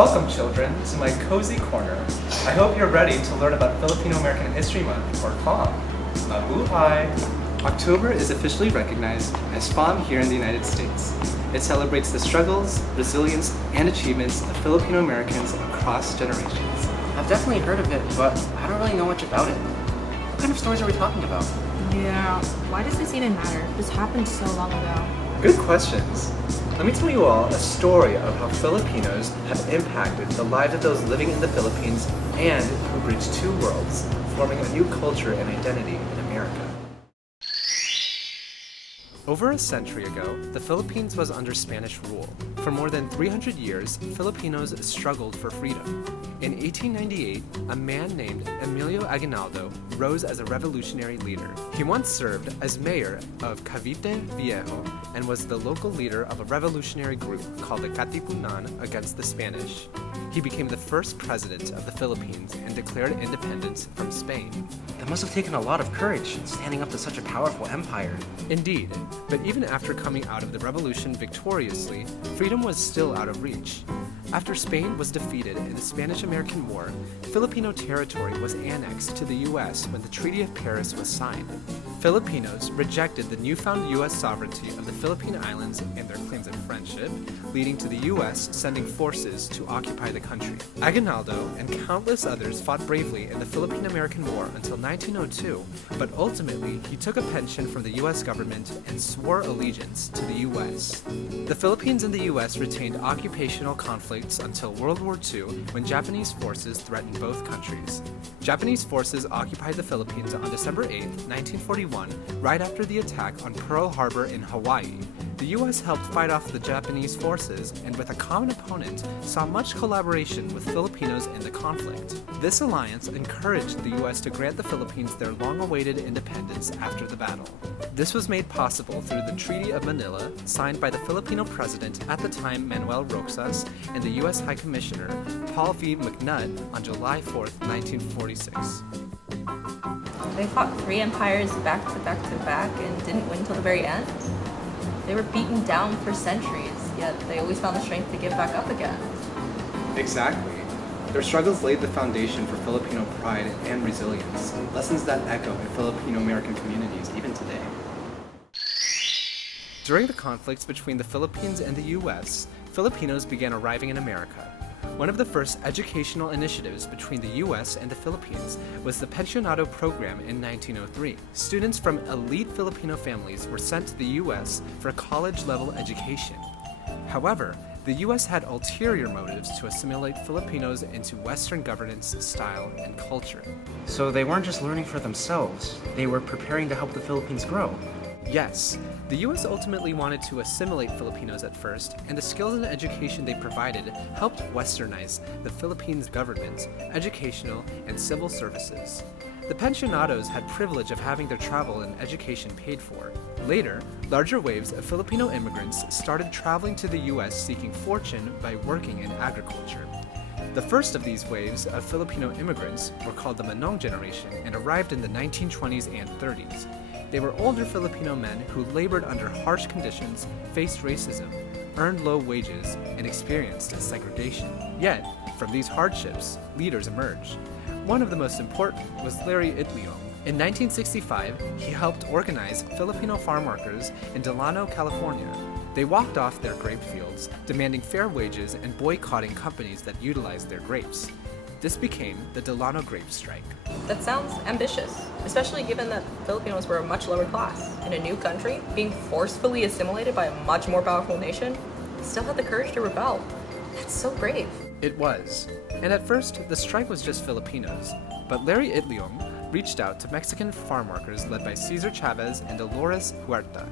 Welcome, children, to my cozy corner. I hope you're ready to learn about Filipino American History Month, or FAHM. Mabuhay! October is officially recognized as FAHM here in the United States. It celebrates the struggles, resilience, and achievements of Filipino Americans across generations. I've definitely heard of it, but I don't really know much about it. What kind of stories are we talking about? Yeah, why does this even matter? This happened so long ago. Good questions. Let me tell you all a story of how Filipinos have impacted the lives of those living in the Philippines and who bridge two worlds, forming a new culture and identity in America. Over a century ago, the Philippines was under Spanish rule. For more than 300 years, Filipinos struggled for freedom. In 1898, a man named Emilio Aguinaldo rose as a revolutionary leader. He once served as mayor of Cavite Viejo and was the local leader of a revolutionary group called the Katipunan against the Spanish. He became the first president of the Philippines and declared independence from Spain. That must have taken a lot of courage, standing up to such a powerful empire. Indeed, but even after coming out of the revolution victoriously, freedom was still out of reach. After Spain was defeated in the Spanish-American War, Filipino territory was annexed to the U.S. when the Treaty of Paris was signed. Filipinos rejected the newfound U.S. sovereignty of the Philippine Islands and their claims of friendship, leading to the U.S. sending forces to occupy the country. Aguinaldo and countless others fought bravely in the Philippine-American War until 1902, but ultimately he took a pension from the U.S. government and swore allegiance to the U.S. The Philippines and the U.S. retained occupational conflicts until World War II, when Japanese forces threatened both countries. Japanese forces occupied the Philippines on December 8, 1941, right after the attack on Pearl Harbor in Hawaii. The U.S. helped fight off the Japanese forces and, with a common opponent, saw much collaboration with Filipinos in the conflict. This alliance encouraged the U.S. to grant the Philippines their long-awaited independence after the battle. This was made possible through the Treaty of Manila, signed by the Filipino president at the time Manuel Roxas and the U.S. High Commissioner Paul V. McNutt on July 4, 1946. They fought three empires back to back to back and didn't win till the very end. They were beaten down for centuries, yet they always found the strength to get back up again. Exactly. Their struggles laid the foundation for Filipino pride and resilience, lessons that echo in Filipino-American communities even today. During the conflicts between the Philippines and the U.S., Filipinos began arriving in America. One of the first educational initiatives between the U.S. and the Philippines was the Pensionado program in 1903. Students from elite Filipino families were sent to the U.S. for a college-level education. However, the U.S. had ulterior motives to assimilate Filipinos into Western governance, style, and culture. So they weren't just learning for themselves, they were preparing to help the Philippines grow. Yes, the U.S. ultimately wanted to assimilate Filipinos at first, and the skills and education they provided helped westernize the Philippines government, educational, and civil services. The pensionados had privilege of having their travel and education paid for. Later, larger waves of Filipino immigrants started traveling to the U.S. seeking fortune by working in agriculture. The first of these waves of Filipino immigrants were called the Manong generation and arrived in the 1920s and 30s. They were older Filipino men who labored under harsh conditions, faced racism, earned low wages, and experienced segregation. Yet, from these hardships, leaders emerged. One of the most important was Larry Itliong. In 1965, he helped organize Filipino farm workers in Delano, California. They walked off their grape fields, demanding fair wages and boycotting companies that utilized their grapes. This became the Delano Grape Strike. That sounds ambitious, especially given that Filipinos were a much lower class. In a new country, being forcefully assimilated by a much more powerful nation, still had the courage to rebel. That's so brave. It was. And at first, the strike was just Filipinos. But Larry Itliong reached out to Mexican farm workers led by Cesar Chavez and Dolores Huerta.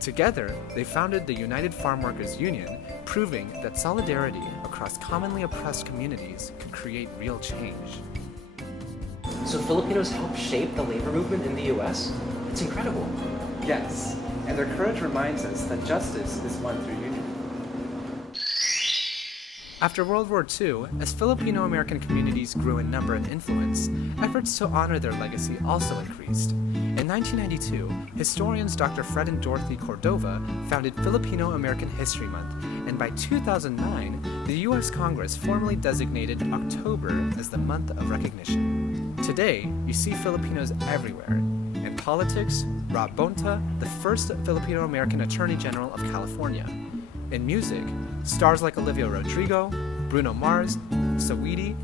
Together, they founded the United Farm Workers Union, proving that solidarity across commonly oppressed communities could create real change. So Filipinos helped shape the labor movement in the U.S.? It's incredible. Yes, and their courage reminds us that justice is won through union. After World War II, as Filipino-American communities grew in number and influence, efforts to honor their legacy also increased. In 1992, historians Dr. Fred and Dorothy Cordova founded Filipino-American History Month, and by 2009, the U.S. Congress formally designated October as the month of recognition. Today, you see Filipinos everywhere. In politics, Rob Bonta, the first Filipino-American Attorney General of California. In music, stars like Olivia Rodrigo, Bruno Mars, Saweetie,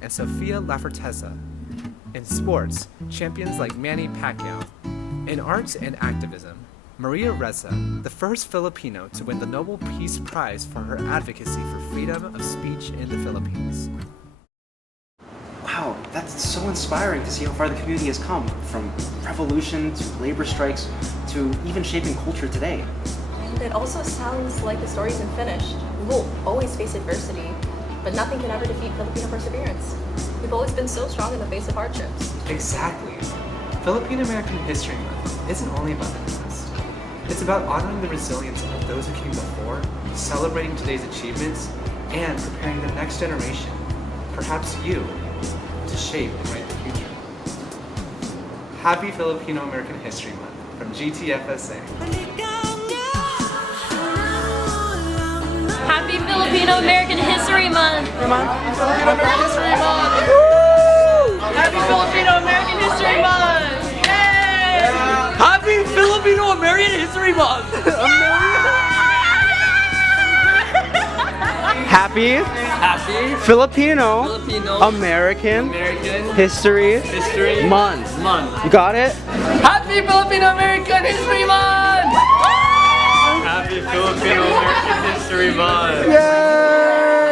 and Sofia Laforteza. In sports, champions like Manny Pacquiao. In arts and activism, Maria Ressa, the first Filipino to win the Nobel Peace Prize for her advocacy for freedom of speech in the Philippines. Wow, that's so inspiring to see how far the community has come, from revolution to labor strikes to even shaping culture today. And it also sounds like the story isn't finished. We will always face adversity, but nothing can ever defeat Filipino perseverance. We've always been so strong in the face of hardships. Exactly. Filipino-American History Month isn't only about the past. It's about honoring the resilience of those who came before, celebrating today's achievements, and preparing the next generation, perhaps you, to shape and write the future. Happy Filipino-American History Month from GTFSA. Happy Filipino American History Month! Happy Filipino American History Month! Yay! Happy Filipino American History Month! Happy Filipino American History Month. You got it? Happy Filipino American History Month! Happy Filipino American History Month! Yay!